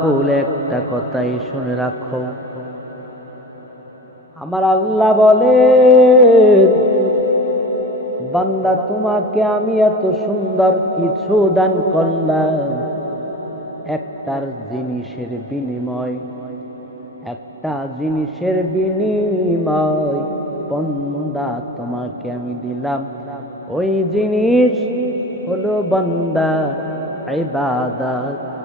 খুলে একটা কথাই শুনে রাখো। আমার আল্লাহ বলে, বান্দা, তোমাকে আমি এত সুন্দর কিছু দান করলাম। একটার জিনিসের বিনিময়, একটা জিনিসের বিনিময় বন্দা, তোমাকে আমি দিলাম। ওই জিনিস হলো বান্দা, ইবাদত।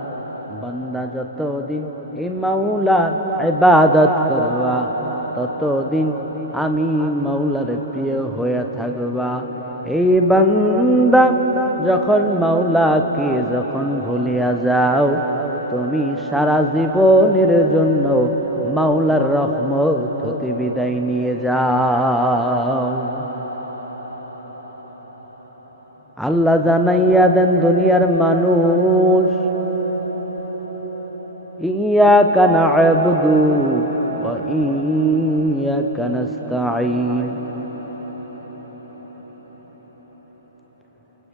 বান্দা যতদিন এই মাওলার ইবাদত করবা, ততদিন আমি মাওলার প্রিয় হয়ে থাকবা। এই বান্দা যখন মাওলাকে যখন ভুলিয়া যাও, তুমি সারা জীবনের জন্য মাওলার রহমত হতে বিদায় নিয়ে যাও। আল্লাহ জানাইয়া দেন দুনিয়ার মানুষ إياك نعبد وإياك نستعين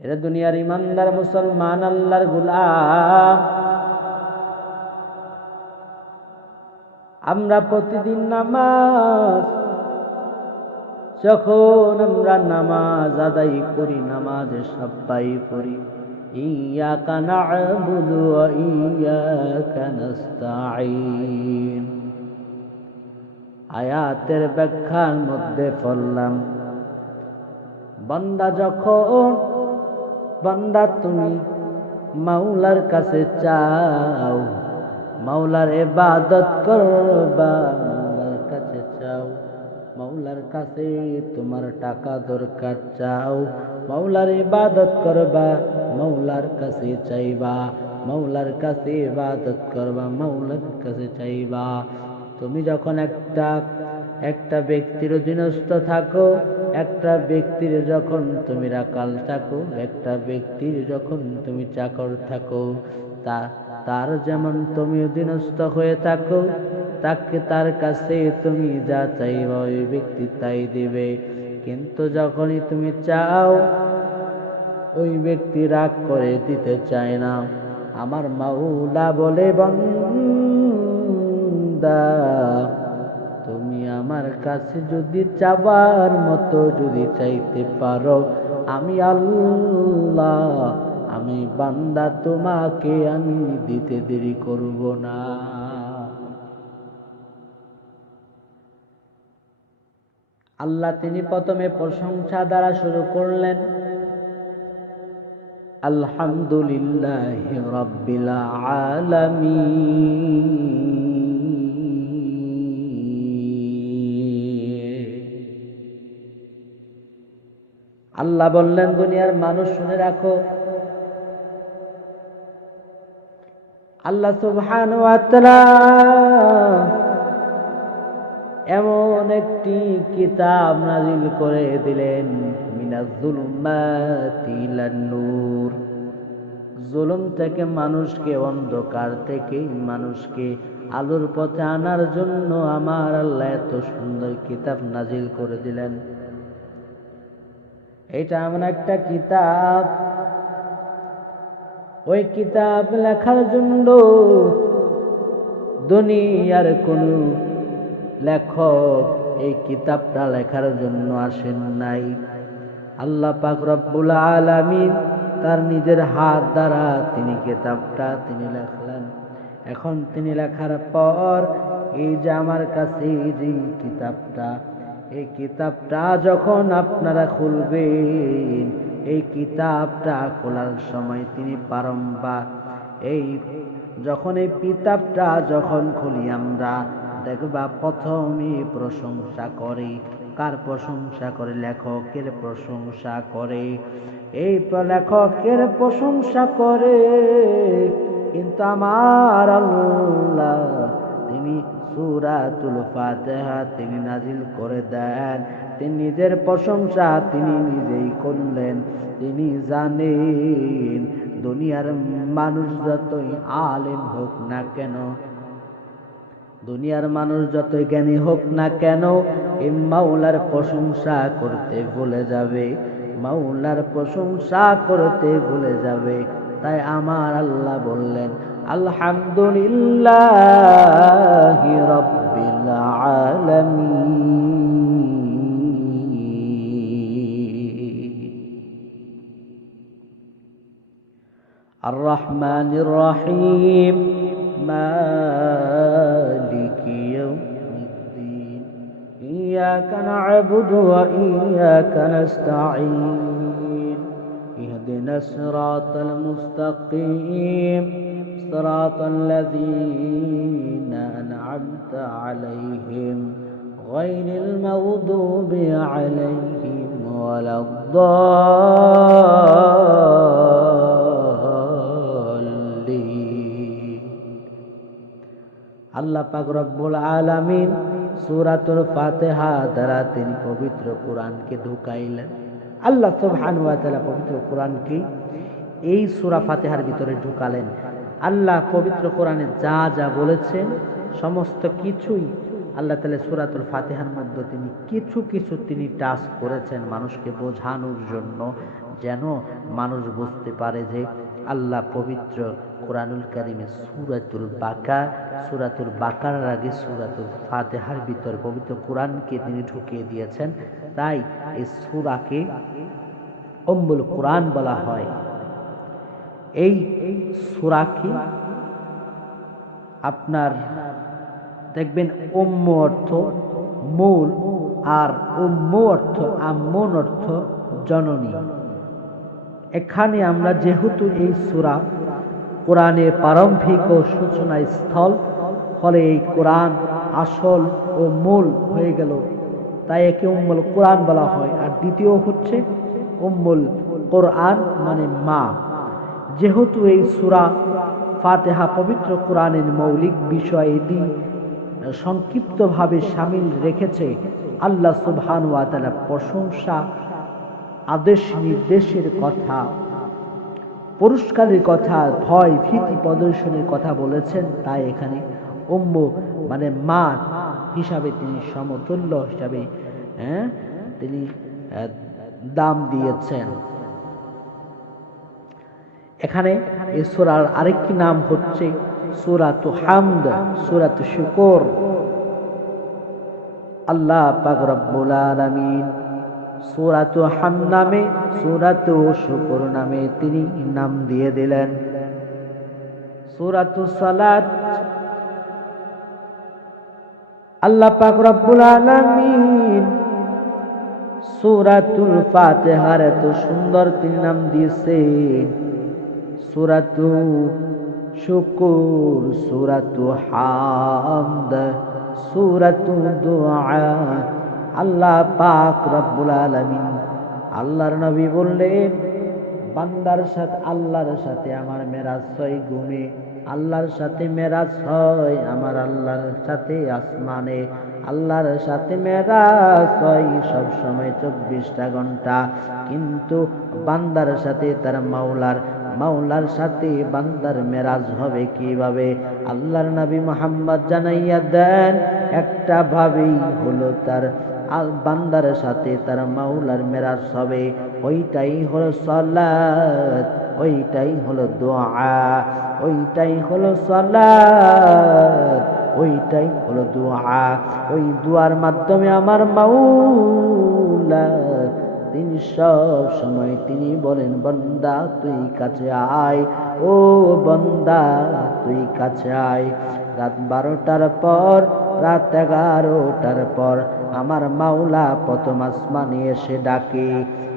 এরা দুনিয়ার ইমানদার মুসলমান আল্লাহর গুলাম আমরা প্রতিদিন নামাজ যখন আমরা নামাজ আদায় করি নামাজে সবাই পড়ি إياك نعبد وإياك نستعين আয়াতের ব্যাখ্যার মধ্যে পড়লাম বান্দা যখন বান্দা তুমি মাওলার কাছে চাও মাওলার এবাদত করবা মাওলার কাছে চাও মাওলার কাছে তোমার টাকা দরকার, চাও। মাওলার ইবাদত করবা মাওলার কাছে চাইবা। মাওলার কাছে ইবাদত করবা মাওলার কাছে চাইবা। তুমি যখন একটা একটা ব্যক্তির অধীনস্থ থাকো, একটা ব্যক্তির যখন তুমি রাকাল থাকো, একটা ব্যক্তির যখন তুমি চাকর থাকো, তা, তার যেমন তুমি অধীনস্থ হয়ে থাকো তাকে তার কাছে তুমি যা চাইবা ওই ব্যক্তি তাই দিবে। কিন্তু যখনই তুমি চাও, ওই ব্যক্তি রাগ করে দিতে চায় না। আমার মাউলা বলে, বন্দা, তুমি আমার কাছে যদি চাবার মতো যদি চাইতে পারো, আমি আল্লাহ, আমি বান্দা, তোমাকে আমি দিতে দেরি করব না। আল্লাহ তিনি প্রথমে প্রশংসা দ্বারা শুরু করলেন। আলহামদুলিল্লাহ আল্লাহ বললেন, দুনিয়ার মানুষ শুনে রাখো। আল্লাহ সুবহান এমন একটি কিতাব নাজিল করে দিলেন নূর। জুলুম থেকে মানুষকে, অন্ধকার থেকে মানুষকে আলোর পথে আনার জন্য আমার আল্লাহ এত সুন্দর কিতাব নাজিল করে দিলেন। এটা এমন একটা কিতাব, ওই কিতাব লেখার জন্য দুনিয়ার কোন লেখক, এই কিতাবটা লেখার জন্য আসেন নাই। আল্লাহ পাক রব্বুল আলামিন তার নিজের হাত দ্বারা তিনি কিতাবটা তিনি লেখলেন। এখন তিনি লেখার পর এই যে আমার কাছে যে কিতাবটা, এই কিতাবটা যখন আপনারা খুলবেন, এই কিতাবটা খোলার সময় তিনি বারম্বার এই যখন এই কিতাবটা যখন খুলি আমরা দেখবা প্রথমে প্রশংসা করে। কার প্রশংসা করে? লেখকের প্রশংসা করে। এই লেখকের প্রশংসা করে। কিন্তু আমার আল্লাহ তিনি সুরাতুল ফাতেহা তিনি নাজিল করে দেন। তিনি নিজের প্রশংসা তিনি নিজেই করলেন। তিনি জানেন, দুনিয়ার মানুষ যতই আলেম হোক না কেন দুনিয়ার মানুষ যত জ্ঞানী হোক না কেন, এই মাওলার প্রশংসা করতে ভুলে যাবে। মাওলার প্রশংসা করতে ভুলে যাবে। তাই আমার আল্লাহ বললেন, আলহামদুলিল্লাহ আর রহমান রহিম মা إياك نعبد وإياك نستعين اهدنا الصراط المستقيم صراط الذين أنعمت عليهم غير المغضوب عليهم ولا الضالين আল্লাহ পাক রব্বুল আলামিন সূরাতুল ফাতিহা দ্বারা তিনি পবিত্র কোরআনকে ঢুকাইলেন। আল্লাহ সুবহানাহু ওয়া তাআলা পবিত্র কোরআনকে এই সূরা ফাতেহার ভিতরে ঢুকালেন। আল্লাহ পবিত্র কোরআনে যা যা বলেছেন, সমস্ত কিছুই আল্লাহ তাআলা সুরাতুল ফাতেহার মধ্যে তিনি কিছু কিছু তিনি টাচ করেছেন মানুষকে বোঝানোর জন্য, যেন মানুষ বুঝতে পারে যে আল্লাহ পবিত্র কোরআনুল কারিমে সুরাতুল বাকা, সুরাতুল বাকার আগে সুরাতুল ফাতেহার ভিতর পবিত্র কোরআনকে তিনি ঢুকিয়ে দিয়েছেন। তাই এই সুরাকে অম্বুল কোরআন বলা হয়। এই সুরাকে আপনার দেখবেন উম্ম অর্থ মূল আর উম্ম অর্থ আম্মন অর্থ জননী। এখানে আমরা যেহেতু এই সুরা কোরআনের প্রারম্ভিক ও সূচনা স্থল, ফলে এই কোরআন আসল ও মূল হয়ে গেল। তাই একে উম্মুল কোরআন বলা হয়। আর দ্বিতীয় হচ্ছে উম্মুল কোরআন মানে মা। যেহেতু এই সুরা ফাতেহা পবিত্র কোরআনের মৌলিক বিষয় এটি সংক্ষিপ্তভাবে সামিল রেখেছে, আল্লাহ সুবহান ওয়া তাআলা প্রশংসা, আদেশ নির্দেশের কথা পুরস্কারের কথা, ভয়, ভীতি প্রদর্শনের কথা বলেছেন তাই এখানে উম্ম মানে মা হিসাবে তিনি সমতুল্য হিসাবে হ্যাঁ তিনি দাম দিয়েছেন। এখানে এই সুরার আরেকটি নাম হচ্ছে সুরাতু হামদ, সুরাতু শুকর। আল্লাহ পাক রব্বুল আলামিন সুরাতু হাম নামে সুরাতু শুকুর নামে তিনি নাম দিয়ে দিলেন। সুরাতু সালাত, আল্লাহ পাক রব্বুল আলামিন সুরাতুল ফাতিহার এত সুন্দর তিনি নাম দিয়েছেন। সুরাতু শুকুর, সুরাতু হামদ, সুরাতু দুআ আল্লাহ পাক রব্বুল আলামিন আল্লাহর নবী বললেন, বান্দার সাথে আল্লাহর সাথে আমার মেরাজ ছয় গুণে, আল্লাহর সাথে মেরাজ হয় আমার আল্লাহর সাথে আসমানে, আল্লাহর সাথে মেরাজ হয় সব সময় চব্বিশটা ঘণ্টা। কিন্তু বান্দার সাথে তার মাওলার মাওলার সাথে বান্দার মেরাজ হবে কীভাবে? আল্লাহর নবী মোহাম্মদ জানাইয়া দেন, একটা ভাবেই হলো তার আল বান্দার সাথে তার মাওলার মেরাজ হবে। ওইটাই হলো সালাত, ওইটাই হলো দোয়া, ওইটাই হলো সালাত, ওইটাই হলো দোয়া। ওই দোয়ার মাধ্যমে আমার মাওলা তিনি সব সময় তিনি বলেন, বন্দা, তুই কাছে আয়। ও বন্দা, তুই কাছে আয়। রাত বারোটার পর, রাত এগারোটার পর আমার মাওলা প্রথম আসমানে এসে ডাকে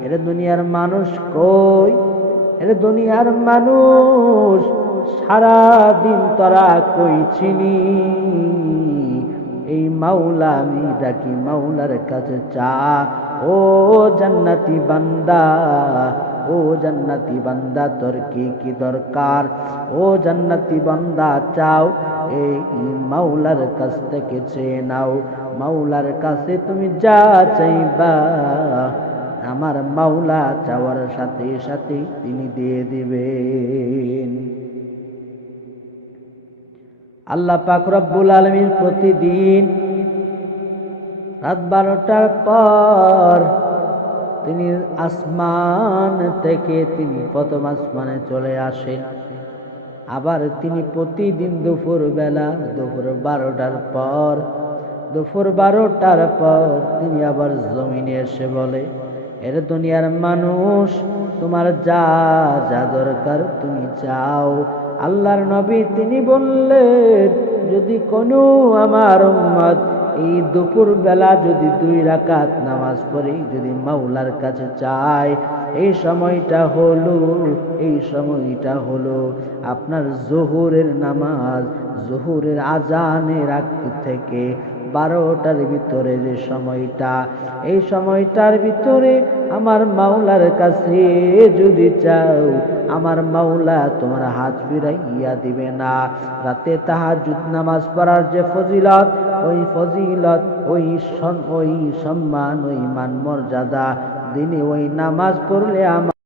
এটা দুনিয়ার মানুষ কই? এটা দুনিয়ার মানুষ সারা দিন তোরা কই চিনি? এই মাওলা আমি ডাকি, মাওলার কাছে চা, ও জান্নাতি বান্দা, ও জান্নাতি বান্দা, তোর কি কি দরকার? ও জান্নাতি বান্দা, চাও, এই মাওলার কাছ থেকে চেয়ে নাও। মাওলার কাছে তুমি যা চাইবা, আমার মাওলা চাওয়ার সাথে সাথে তিনি দিয়ে দিবেন। আল্লাহ পাক রব্বুল আলমীর প্রতিদিন রাত বারোটার পর তিনি আসমান থেকে তিনি প্রথম আসমানে চলে আসেন। আবার তিনি প্রতিদিন দুপুর বেলা দুপুর বারোটার পর দুপুর বারোটার পর তিনি আবার জমিনে এসে বলে, এর দুনিয়ার মানুষ, তোমার যা যা দরকার তুমি চাও। আল্লাহর নবী তিনি বললেন, যদি কোনো আমার উম্মত এই দুপুর বেলা যদি দুই রাকাত নামাজ পড়ে, যদি মাওলার কাছে চায়, এই সময়টা হলো, এই সময়টা হলো আপনার জোহরের নামাজ, জোহরের আজানের আগ থেকে বারোটার ভিতরে যে সময়টা, এই সময়টার ভিতরে আমার মাওলার কাছে যদি চাও, আমার মাওলা তোমার হাত ফিরাইয়া দিবে না। রাতে তাহাজুদ নামাজ পড়ার যে ফজিলত, ওই ফজিলত, ওই ওই সম্মান, ওই মান মর্যাদা দিনে ওই নামাজ পড়লে আমার